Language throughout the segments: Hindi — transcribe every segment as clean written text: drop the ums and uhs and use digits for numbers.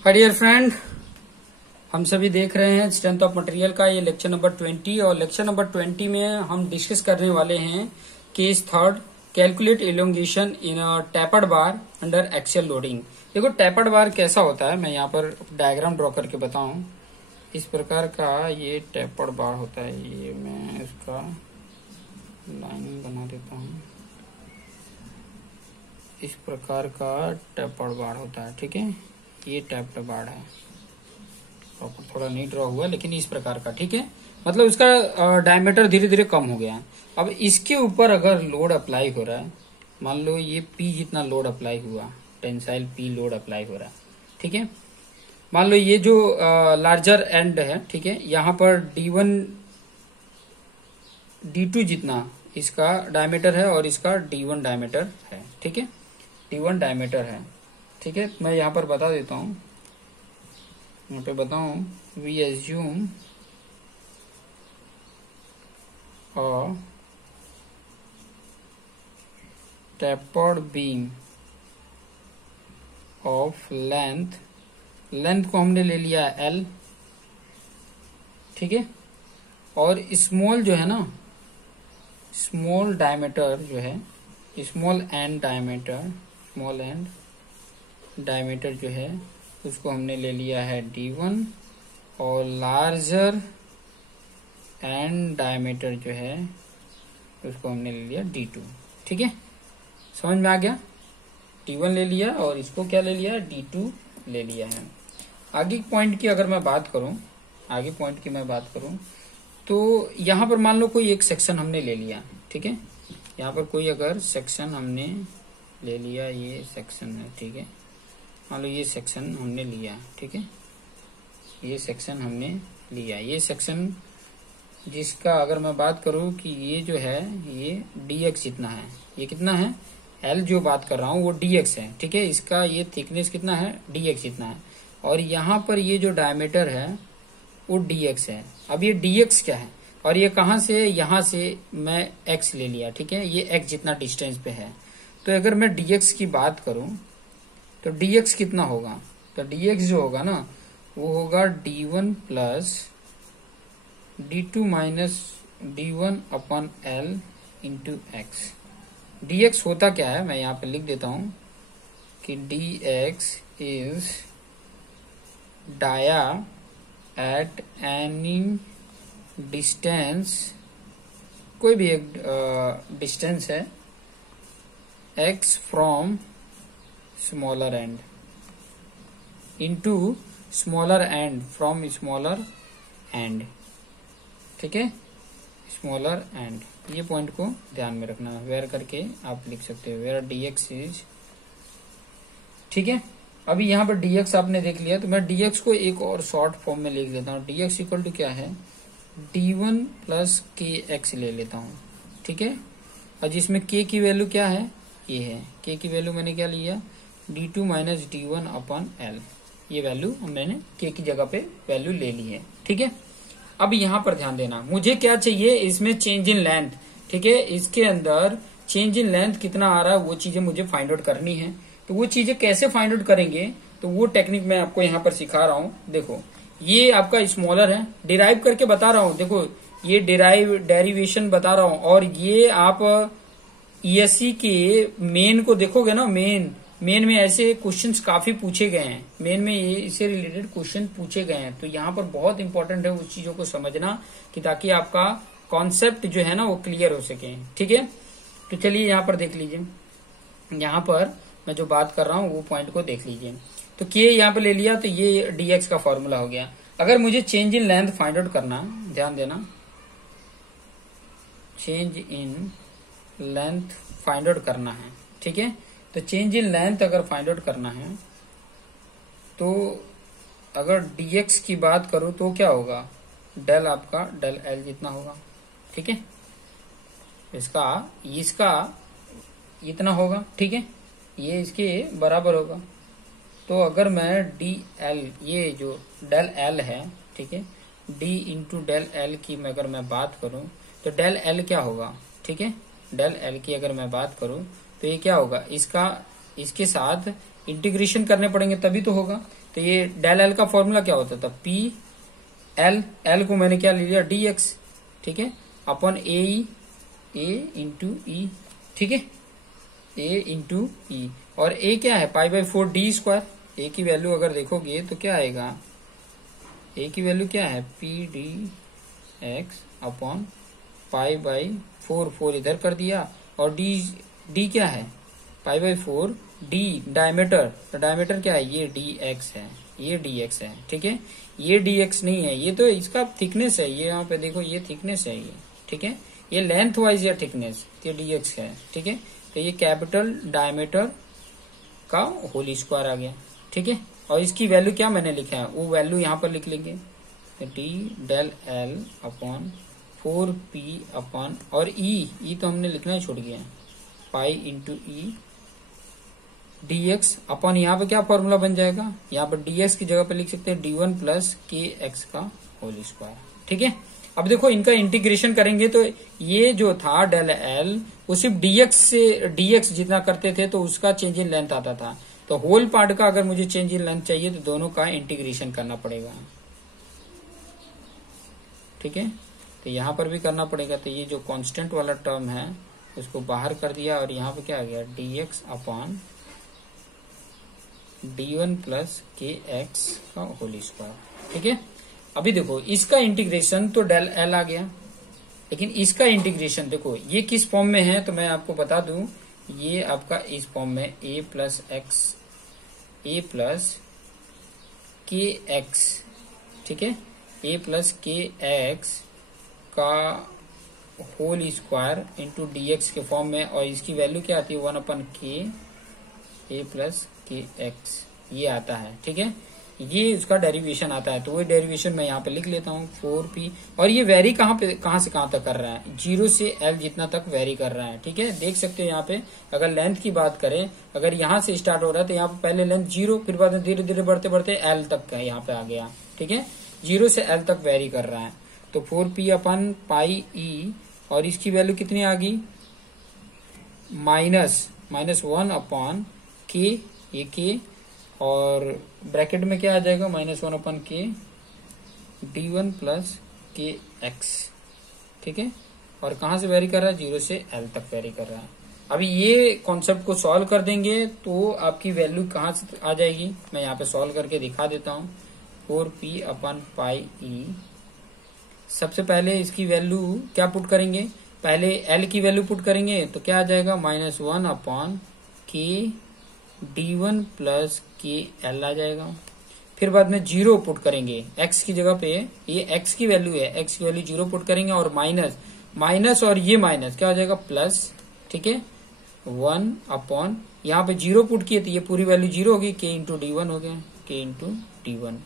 हाय डियर फ्रेंड, हम सभी देख रहे हैं स्ट्रेंथ ऑफ मटेरियल का ये लेक्चर नंबर 20 और लेक्चर नंबर 20 में हम डिस्कस करने वाले हैं केस थर्ड, कैलकुलेट एलोंगेशन इन अ टैपर्ड बार अंडर एक्सियल लोडिंग। देखो टैपर्ड बार कैसा होता है, मैं यहाँ पर डायग्राम ड्रॉ करके बताऊं। इस प्रकार का ये टैपर्ड बार होता है। ये मैं इसका लाइनिंग बना देता हूँ। इस प्रकार का टैपर्ड बार होता है, ठीक है। ये टैप्ड बार है, प्रॉपर थोड़ा नहीं ड्रॉ हुआ लेकिन इस प्रकार का, ठीक है। मतलब इसका डायमीटर धीरे धीरे कम हो गया है। अब इसके ऊपर अगर लोड अप्लाई हो रहा है, मान लो ये P जितना लोड अप्लाई हुआ, टेंसाइल P लोड अप्लाई हो रहा है, ठीक है। मान लो ये जो लार्जर एंड है, ठीक है, यहाँ पर D1 D2 जितना इसका डायमीटर है और इसका D1 डायमीटर है, ठीक है। D1 डायमीटर है, ठीक है। मैं यहाँ पर बता देता हूँ, यहाँ पे बताऊं, we assume a tapered beam of length को हमने ले लिया L, ठीक है। और स्मॉल जो है ना, स्मॉल डायमीटर जो है, स्मॉल एंड डायमीटर जो है उसको हमने ले लिया है D1 और लार्जर एंड डायमीटर जो है उसको हमने ले लिया D2, ठीक है। समझ में आ गया? D1 ले लिया और इसको क्या ले लिया, D2 ले लिया है। आगे पॉइंट की अगर मैं बात करूं, तो यहां पर मान लो कोई एक सेक्शन हमने ले लिया, ठीक है। यहां पर कोई अगर सेक्शन हमने ले लिया, ये सेक्शन है, ठीक है। मान लो ये सेक्शन हमने लिया, ठीक है। ये सेक्शन हमने लिया, ये सेक्शन जिसका अगर मैं बात करूं कि ये जो है ये dx जितना है, ये कितना है, L जो बात कर रहा हूं वो dx है, ठीक है। इसका ये थिकनेस कितना है, dx जितना है। और यहाँ पर ये जो डायमीटर है वो dx है। अब ये dx क्या है, और ये कहाँ से, यहाँ से मैं x ले लिया, ठीक है। ये x जितना डिस्टेंस पे है। तो अगर मैं dx की बात करूं तो dx कितना होगा, तो dx जो होगा ना वो होगा D1 plus D2 minus D1 अपन L इंटू एक्स। dx होता क्या है, मैं यहाँ पे लिख देता हूं कि dx is dia at any distance, कोई भी एक डिस्टेंस है, x from smaller end into smaller end from smaller end, ठीक है, स्मॉलर एंड। ये पॉइंट को ध्यान में रखना, वेयर करके आप लिख सकते हो, वेयर dx इज, ठीक है। अभी यहाँ पर dx आपने देख लिया, तो मैं dx को एक और शॉर्ट फॉर्म में लिख लेता हूँ। dx इक्वल टू क्या है, D1 प्लस kx ले लेता हूँ, ठीक है। और जिसमें k की वैल्यू क्या है, ये है, k की वैल्यू मैंने क्या लिया, D2 माइनस D1 अपन L। ये वैल्यू मैंने k की जगह पे वैल्यू ले ली है, ठीक है। अब यहाँ पर ध्यान देना, मुझे क्या चाहिए, इसमें चेंज इन लेंथ, ठीक है। इसके अंदर चेंज इन लेंथ कितना आ रहा है वो चीजें मुझे फाइंड आउट करनी है। तो वो चीजें कैसे फाइंड आउट करेंगे, तो वो टेक्निक मैं आपको यहाँ पर सिखा रहा हूँ। देखो ये आपका स्मॉलर है, डिराइव करके बता रहा हूँ, देखो ये डेरिवेशन बता रहा हूँ। और ये आप ESE के मेन को देखोगे ना, मेन में ऐसे क्वेश्चंस काफी पूछे गए हैं, मेन में ये इससे रिलेटेड क्वेश्चन पूछे गए हैं। तो यहाँ पर बहुत इंपॉर्टेंट है उस चीजों को समझना, कि ताकि आपका कॉन्सेप्ट जो है ना वो क्लियर हो सके, ठीक है। तो चलिए यहाँ पर देख लीजिए, यहाँ पर मैं जो बात कर रहा हूँ वो पॉइंट को देख लीजिए। तो k यहाँ पे ले लिया, तो ये dx का फॉर्मूला हो गया। अगर मुझे change in length find out करना, ध्यान देना, change in length find out करना है, ठीक है। तो चेंज इन लेंथ अगर फाइंड आउट करना है, तो अगर dx की बात करूं तो क्या होगा, डेल आपका डेल L जितना होगा, ठीक है। इसका इतना होगा, ठीक है, ये इसके बराबर होगा। तो अगर मैं dl, ये जो डेल L है, ठीक है, d इंटू डेल L की मैं अगर मैं बात करूं तो डेल L क्या होगा, ठीक है। डेल L की अगर मैं बात करूं तो ये क्या होगा, इसके साथ इंटीग्रेशन करने पड़ेंगे तभी तो होगा। तो ये डेल एल का फॉर्मूला क्या होता था, पी एल, एल को मैंने क्या ले लिया, डी एक्स, ठीक है, अपन ए इंटू ई, ठीक है, ए इंटू ई, और ए क्या है, पाई बाई 4 डी स्क्वायर। ए की वैल्यू अगर देखोगे तो क्या आएगा, ए की वैल्यू क्या है, P D X upon pi by 4 इधर कर दिया, और डी क्या है, पाई बाई 4 डी डायमीटर, तो डायमीटर क्या है, ये डी एक्स है, ये डी एक्स है, ठीक है। ये डी एक्स नहीं है, ये तो इसका थिकनेस है, ये यहाँ पे देखो ये थिकनेस है ये, ठीक है, ये लेंथ वाइज या थिकनेस, ये डी एक्स है, ठीक है। तो ये कैपिटल डायमीटर का होल स्क्वायर आ गया, ठीक है। और इसकी वैल्यू क्या मैंने लिखा है, वो वैल्यू यहाँ पर लिख लेंगे, D del L upon 4p upon, और ई तो हमने लिखना ही छोड़ गया, pi into E D X upon, यहाँ पे क्या फॉर्मूला बन जाएगा, यहाँ पर डी एक्स की जगह पे लिख सकते हैं d1 प्लस के एक्स का होल स्क्वायर, ठीक है। अब देखो इनका इंटीग्रेशन करेंगे तो ये जो था डेल एल वो सिर्फ dx से dx जितना करते थे तो उसका चेंज इन लेंथ आता था, तो होल पार्ट का अगर मुझे चेंज इन लेंथ चाहिए तो दोनों का इंटीग्रेशन करना पड़ेगा, ठीक है। तो यहाँ पर भी करना पड़ेगा, तो ये जो कांस्टेंट वाला टर्म है उसको बाहर कर दिया, और यहाँ पे क्या आ गया, dx upon d1 plus K X का होल स्क्वायर, ठीक है। अभी देखो इसका इंटीग्रेशन तो डेल एल आ गया, लेकिन इसका इंटीग्रेशन देखो ये किस फॉर्म में है, तो मैं आपको बता दूं, ये आपका इस फॉर्म में a plus X, A plus K X, ठीक है, ए प्लस के एक्स का whole square into D X के फॉर्म में, और इसकी वैल्यू क्या आती है, 1 अपन के ए प्लस के एक्स, ये आता है, ठीक है। ये उसका डेरिवेशन आता है, तो वो डेरिवेशन मैं यहाँ पे लिख लेता हूँ 4p, और ये वेरी कहाँ से कहाँ तक कर रहा है, 0 से l जितना तक वेरी कर रहा है, ठीक है। देख सकते हो यहाँ पे अगर लेंथ की बात करें, अगर यहाँ से स्टार्ट हो रहा है तो यहाँ पे पहले लेंथ 0, फिर बाद में धीरे धीरे बढ़ते बढ़ते l तक है, यहाँ पे आ गया, ठीक है, 0 से l तक वेरी कर रहा है। तो 4p अपन पाई ई, और इसकी वैल्यू कितनी आ गई, -1 अपॉन के, ये के, और ब्रैकेट में क्या आ जाएगा, -1 अपन के d1 प्लस के एक्स, ठीक है। और कहाँ से वेरी कर रहा है, 0 से l तक वेरी कर रहा है। अभी ये कॉन्सेप्ट को सॉल्व कर देंगे तो आपकी वैल्यू कहाँ से आ जाएगी, मैं यहाँ पे सॉल्व करके दिखा देता हूँ। 4p अपन पाई ई, सबसे पहले इसकी वैल्यू क्या पुट करेंगे, पहले l की वैल्यू पुट करेंगे तो क्या आ जाएगा, -1 अपॉन के d1 प्लस के एल आ जाएगा। फिर बाद में 0 पुट करेंगे x की जगह पे, ये x की वैल्यू है, x की वैल्यू 0 पुट करेंगे, और माइनस और ये माइनस क्या हो जाएगा, प्लस, ठीक है, 1 अपॉन, यहाँ पे 0 पुट किए तो ये पूरी वैल्यू 0 होगी, k इंटू d1 हो गया, k इंटू d1।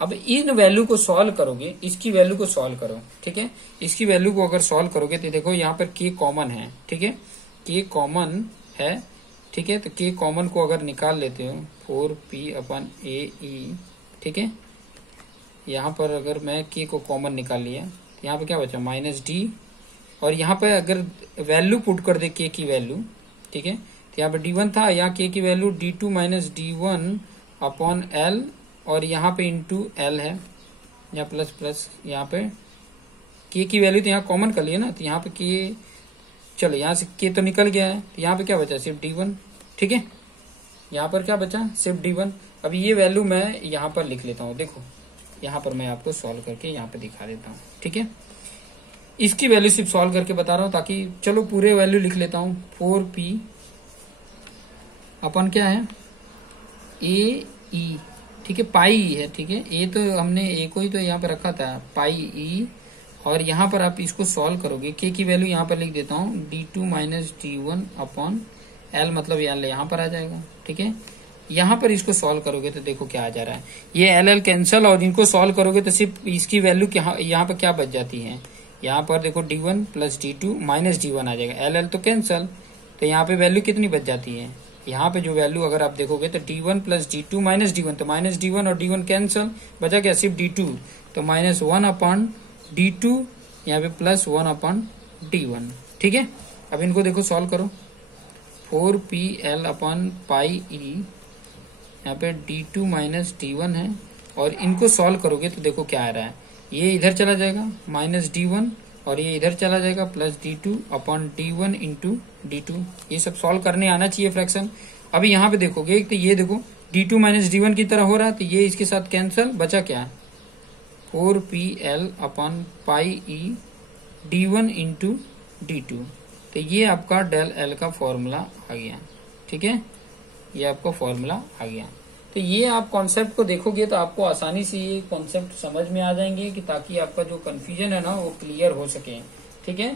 अब इन वैल्यू को सॉल्व करोगे, इसकी वैल्यू को सॉल्व करो, ठीक है, इसकी वैल्यू को अगर सॉल्व करोगे तो देखो यहाँ पर k कॉमन है, ठीक है, k कॉमन है, ठीक है। तो k कॉमन को अगर निकाल लेते हो 4p अपन ए ई, ठीक है, यहाँ पर अगर मैं k को कॉमन निकाल लिया तो यहाँ पे क्या बचा, -d, और यहाँ पे अगर वैल्यू पुट कर दे k की वैल्यू, ठीक है, तो यहाँ पे d1 था, यहाँ k की value d2 minus d1 upon l, और यहाँ पे इंटू l है, या प्लस प्लस, यहाँ पे k की वैल्यू तो यहाँ कॉमन कर लिया ना, तो यहाँ पे k, चलो यहाँ से k तो निकल गया है, तो यहाँ पे क्या बचा, सिर्फ d1, ठीक है, यहाँ पर क्या बचा, सिर्फ d1। अभी ये वैल्यू मैं यहाँ पर लिख लेता हूँ, देखो यहाँ पर मैं आपको सॉल्व करके यहाँ पे दिखा देता हूँ, ठीक है। इसकी वैल्यू सिर्फ सॉल्व करके बता रहा हूँ, ताकि चलो पूरे वैल्यू लिख लेता हूँ। 4p अपन क्या है, ए ई, ठीक है, पाई ई है, ठीक है, ए तो हमने ए को ही तो यहाँ पे रखा था, पाई ई, और यहाँ पर आप इसको सॉल्व करोगे, k की वैल्यू यहाँ पर लिख देता हूँ, d2 minus d1 upon l, मतलब l यहाँ पर आ जाएगा, ठीक है। यहाँ पर इसको सॉल्व करोगे तो देखो क्या आ जा रहा है, ये l कैंसल, और इनको सॉल्व करोगे तो सिर्फ इसकी वैल्यू यहाँ पर क्या बच जाती है, यहाँ पर देखो d1 plus d2 minus d1 आ जाएगा, l तो कैंसल, तो यहाँ पे वैल्यू कितनी बच जाती है, यहाँ पे जो वैल्यू अगर आप देखोगे तो d1 plus d2 minus d1, तो माइनस d1 और d1 कैंसल, बचा क्या, सिर्फ d2, तो -1 अपॉन d2, यहाँ पे +1 अपॉन d1, ठीक है। अब इनको देखो सॉल्व करो, 4pl अपॉन पाई ई यहाँ पे D2 माइनस D1 है, और इनको सॉल्व करोगे तो देखो क्या आ रहा है, ये इधर चला जाएगा माइनस D1 और ये इधर चला जाएगा plus D2 upon D1 into D2। ये सब सॉल्व करने आना चाहिए फ्रैक्शन। अभी यहाँ पे देखोगे तो ये देखो D2 माइनस D1 की तरह हो रहा है, तो ये इसके साथ कैंसल, बचा क्या 4PL अपॉन पाई ई D1 इंटू D2। तो ये आपका डेल एल का फॉर्मूला आ गया, ठीक है, ये आपका फॉर्मूला आ गया। तो ये आप कॉन्सेप्ट को देखोगे तो आपको आसानी से ये कॉन्सेप्ट समझ में आ जाएंगे, कि ताकि आपका जो कंफ्यूजन है ना वो क्लियर हो सके, ठीक है,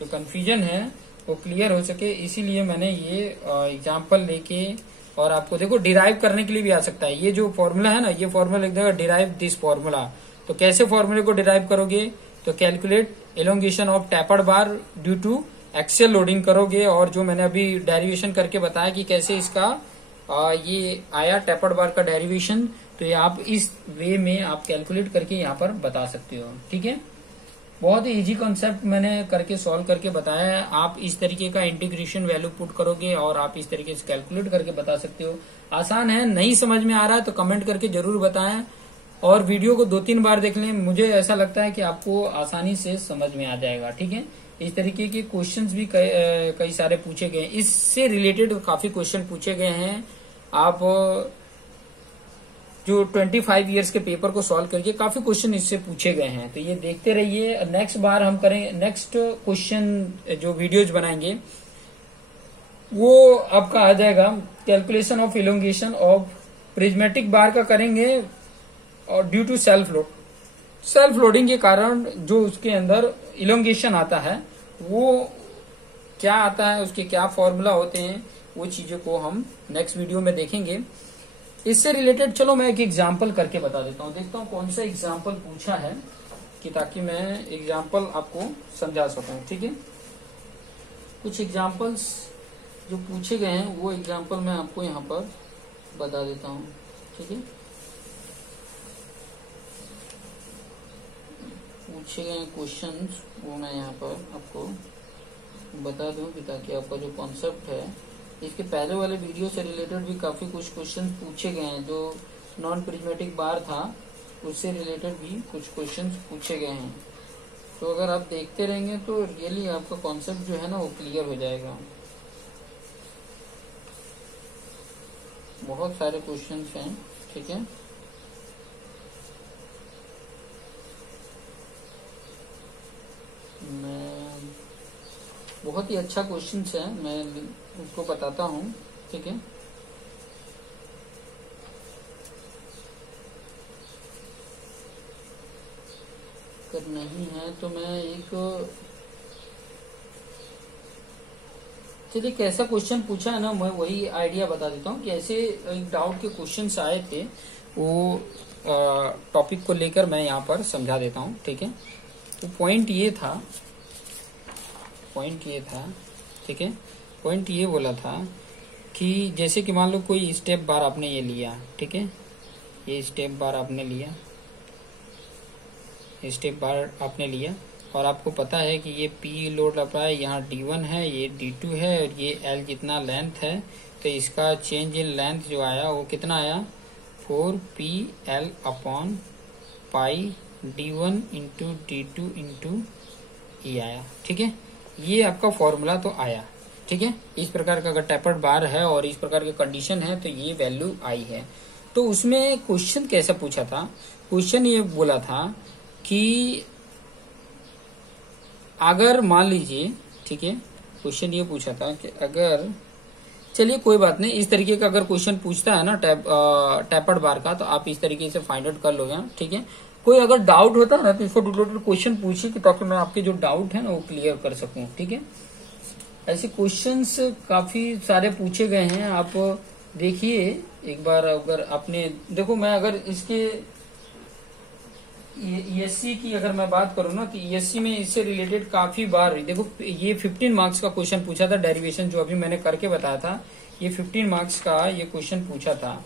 जो कंफ्यूजन है वो क्लियर हो सके। इसीलिए मैंने ये एग्जाम्पल लेके, और आपको देखो डिराइव करने के लिए भी आ सकता है। ये जो फॉर्मूला है ना, ये फॉर्मूला लिख देगा डिराइव दिस फॉर्मूला। तो कैसे फॉर्मूले को डिराइव करोगे, तो calculate elongation of tapered bar due to axial loading करोगे, और जो मैंने अभी डेरिवेशन करके बताया कि कैसे इसका ये आया टैपर्ड बार का डेरिवेशन, तो ये आप इस वे में आप कैलकुलेट करके यहाँ पर बता सकते हो, ठीक है। बहुत ही इजी कॉन्सेप्ट मैंने करके सॉल्व करके बताया है। आप इस तरीके का इंटीग्रेशन वैल्यू पुट करोगे और आप इस तरीके से कैलकुलेट करके बता सकते हो। आसान है, नहीं समझ में आ रहा है तो कमेंट करके जरूर बताएं, और वीडियो को 2-3 बार देख लें। मुझे ऐसा लगता है कि आपको आसानी से समझ में आ जाएगा, ठीक है। इस तरीके के क्वेश्चंस भी कई सारे पूछे गए, इससे रिलेटेड काफी क्वेश्चन पूछे गए हैं। आप जो 25 इयर्स के पेपर को सॉल्व करके काफी क्वेश्चन इससे पूछे गए हैं, तो ये देखते रहिए। नेक्स्ट बार हम करेंगे, नेक्स्ट क्वेश्चन जो वीडियोज बनाएंगे वो आपका आ जाएगा calculation of elongation of prismatic bar का करेंगे, और ड्यू टू सेल्फ लोडिंग के कारण जो उसके अंदर इलोंगेशन आता है वो क्या आता है, उसके क्या फॉर्मूला होते हैं, वो चीजों को हम नेक्स्ट वीडियो में देखेंगे। इससे रिलेटेड चलो मैं एक एग्जाम्पल करके बता देता हूँ, देखता हूँ कौन सा एग्जाम्पल पूछा है, कि ताकि मैं एग्जाम्पल आपको समझा सकूं, ठीक है। कुछ एग्जाम्पल्स जो पूछे गए हैं वो एग्जाम्पल मैं आपको यहाँ पर बता देता हूँ, ठीक है। पूछे गए क्वेश्चंस वो मैं यहाँ पर आपको बता दूं, कि ताकि आपका जो कॉन्सेप्ट है, इसके पहले वाले वीडियो से रिलेटेड भी काफी कुछ क्वेश्चन पूछे गए हैं। जो नॉन प्रिज्मेटिक बार था उससे रिलेटेड भी कुछ क्वेश्चन पूछे गए हैं। तो अगर आप देखते रहेंगे तो रियली आपका कॉन्सेप्ट जो है ना वो क्लियर हो जाएगा। बहुत सारे क्वेश्चन हैं, ठीक है। मैं बहुत ही अच्छा क्वेश्चन है, मैं उसको बताता हूँ, ठीक है। अगर नहीं है तो मैं एक, चलिए कैसा क्वेश्चन पूछा है ना, मैं वही आइडिया बता देता हूँ कि ऐसे एक डाउट के क्वेश्चंस आए थे, वो टॉपिक को लेकर मैं यहाँ पर समझा देता हूँ, ठीक है। तो पॉइंट ये था, ठीक है, पॉइंट ये बोला था कि जैसे कि मान लो कोई स्टेप बार आपने ये लिया, ठीक है, ये स्टेप बार आपने लिया, स्टेप बार आपने लिया, और आपको पता है कि ये P लोड लग रहा है, यहाँ D1 है, ये D2 है, और ये L जितना लेंथ है, तो इसका चेंज इन लेंथ जो आया वो कितना आया 4PL upon pi D1 into D2 into E आया, ठीक है। ये आपका फॉर्मूला तो आया, ठीक है। इस प्रकार का अगर टैपर्ड बार है और इस प्रकार की कंडीशन है तो ये वैल्यू आई है। तो उसमें क्वेश्चन कैसा पूछा था, क्वेश्चन ये बोला था कि अगर मान लीजिए, ठीक है, क्वेश्चन ये पूछा था कि अगर, चलिए कोई बात नहीं, इस तरीके का अगर क्वेश्चन पूछता है ना टैपर्ड बार का, तो आप इस तरीके से फाइंड आउट कर लोगे, ठीक है। कोई अगर डाउट होता है ना तो इसको रिलेटेड क्वेश्चन पूछिए, कि ताकि मैं आपके जो डाउट है ना वो क्लियर कर सकूं, ठीक है। ऐसे क्वेश्चंस काफी सारे पूछे गए हैं, आप देखिए एक बार। अगर आपने देखो, मैं अगर इसके ESC की अगर मैं बात करूं ना, तो ESC में इससे रिलेटेड काफी बार देखो, ये 15 मार्क्स का क्वेश्चन पूछा था, डेरिवेशन जो अभी मैंने करके बताया था, ये 15 मार्क्स का ये क्वेश्चन पूछा था।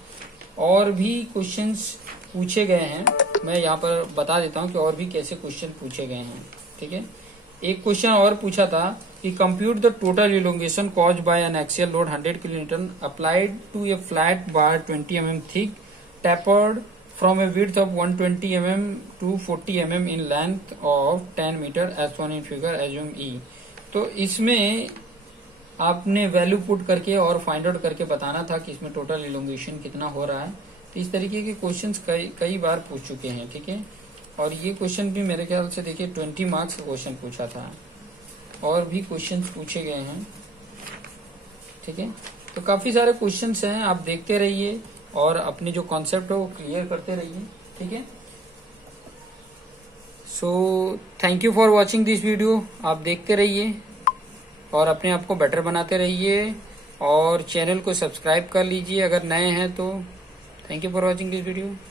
और भी क्वेश्चंस पूछे गए हैं, मैं यहाँ पर बता देता हूँ कि और भी कैसे क्वेश्चन पूछे गए हैं, ठीक है। एक क्वेश्चन और पूछा था कि compute the total elongation caused by an axial load 100 kilonewton applied to a flat bar 20 mm thick tapered from a width of 120 mm to 40 mm in length of 10 meter as shown in figure, assume E। तो इसमें आपने वैल्यू पुट करके और फाइंड आउट करके बताना था कि इसमें टोटल इलोंगेशन कितना हो रहा है। तो इस तरीके के क्वेश्चंस कई बार पूछ चुके हैं, ठीक है। और ये क्वेश्चन भी मेरे ख्याल से देखिए 20 मार्क्स का क्वेश्चन पूछा था, और भी क्वेश्चंस पूछे गए हैं, ठीक है। तो काफी सारे क्वेश्चंस हैं, आप देखते रहिए और अपने जो कॉन्सेप्ट है वो क्लियर करते रहिए, ठीक है। So thank you for watching this video. आप देखते रहिए और अपने आप को बेटर बनाते रहिए, और चैनल को सब्सक्राइब कर लीजिए अगर नए हैं तो। Thank you for watching this video.